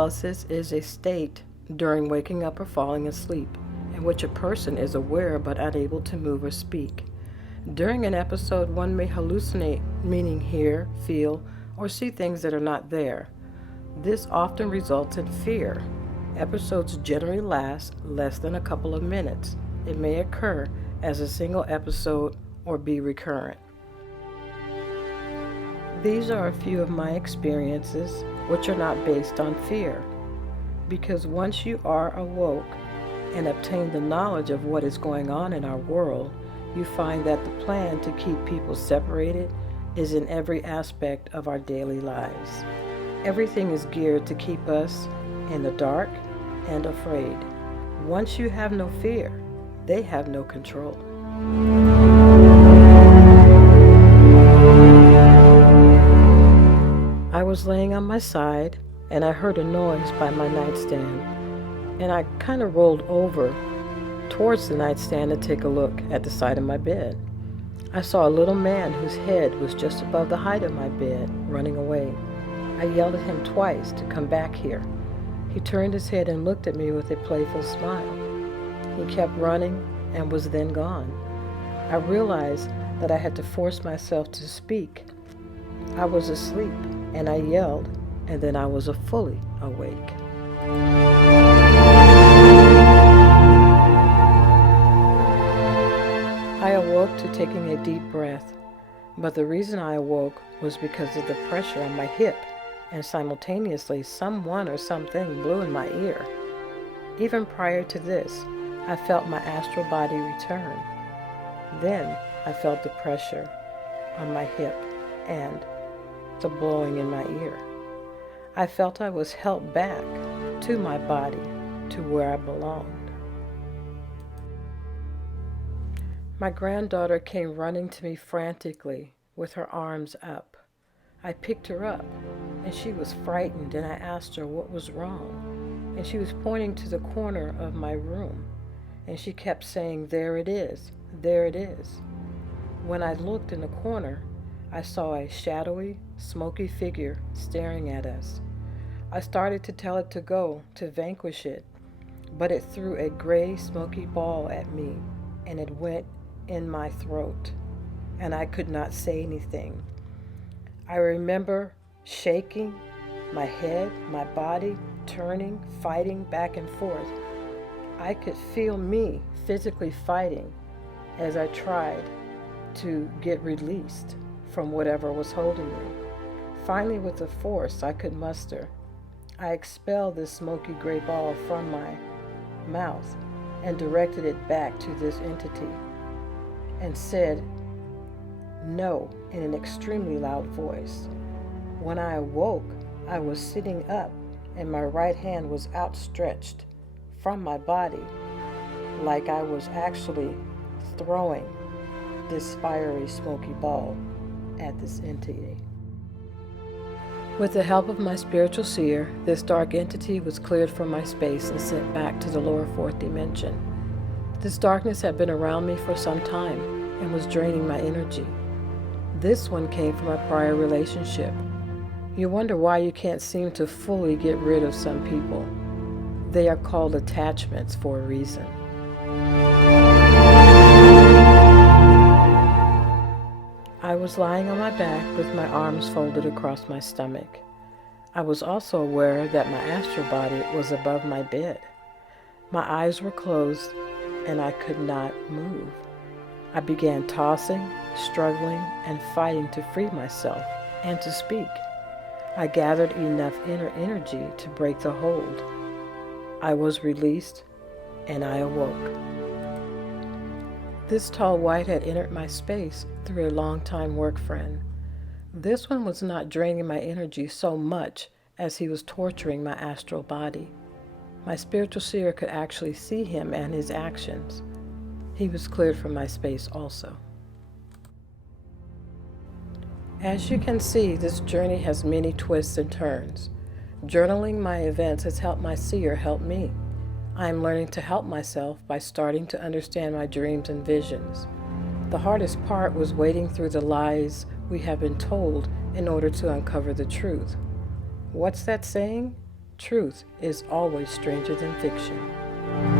Paralysis is a state during waking up or falling asleep in which a person is aware but unable to move or speak. During an episode, one may hallucinate, meaning hear, feel, or see things that are not there. This often results in fear. Episodes generally last less than a couple of minutes. It may occur as a single episode or be recurrent. These are a few of my experiences, which are not based on fear, because once you are awoke and obtain the knowledge of what is going on in our world, you find that the plan to keep people separated is in every aspect of our daily lives. Everything is geared to keep us in the dark and afraid. Once you have no fear, they have no control. I was laying on my side and I heard a noise by my nightstand, and I kind of rolled over towards the nightstand to take a look at the side of my bed. I saw a little man whose head was just above the height of my bed running away. I yelled at him twice to come back here. He turned his head and looked at me with a playful smile. He kept running and was then gone. I realized that I had to force myself to speak. I was asleep, and I yelled, and then I was fully awake. I awoke to taking a deep breath, but the reason I awoke was because of the pressure on my hip, and simultaneously someone or something blew in my ear. Even prior to this, I felt my astral body return. Then I felt the pressure on my hip and the blowing in my ear. I felt I was helped back to my body, to where I belonged. My granddaughter came running to me frantically with her arms up. I picked her up, and she was frightened, and I asked her what was wrong. And she was pointing to the corner of my room, and she kept saying, "There it is, there it is." When I looked in the corner, I saw a shadowy, smoky figure staring at us. I started to tell it to go, to vanquish it, but it threw a gray, smoky ball at me, and it went in my throat, and I could not say anything. I remember shaking, my head, my body, turning, fighting back and forth. I could feel me physically fighting as I tried to get released from whatever was holding me. Finally, with the force I could muster, I expelled this smoky gray ball from my mouth and directed it back to this entity and said no in an extremely loud voice. When I awoke, I was sitting up and my right hand was outstretched from my body like I was actually throwing this fiery smoky ball at this entity. With the help of my spiritual seer, this dark entity was cleared from my space and sent back to the lower fourth dimension. This darkness had been around me for some time and was draining my energy. This one came from a prior relationship. You wonder why you can't seem to fully get rid of some people. They are called attachments for a reason. I was lying on my back with my arms folded across my stomach. I was also aware that my astral body was above my bed. My eyes were closed and I could not move. I began tossing, struggling, and fighting to free myself and to speak. I gathered enough inner energy to break the hold. I was released and I awoke. This tall white had entered my space through a longtime work friend. This one was not draining my energy so much as he was torturing my astral body. My spiritual seer could actually see him and his actions. He was cleared from my space also. As you can see, this journey has many twists and turns. Journaling my events has helped my seer help me. I am learning to help myself by starting to understand my dreams and visions. The hardest part was wading through the lies we have been told in order to uncover the truth. What's that saying? truth is always stranger than fiction.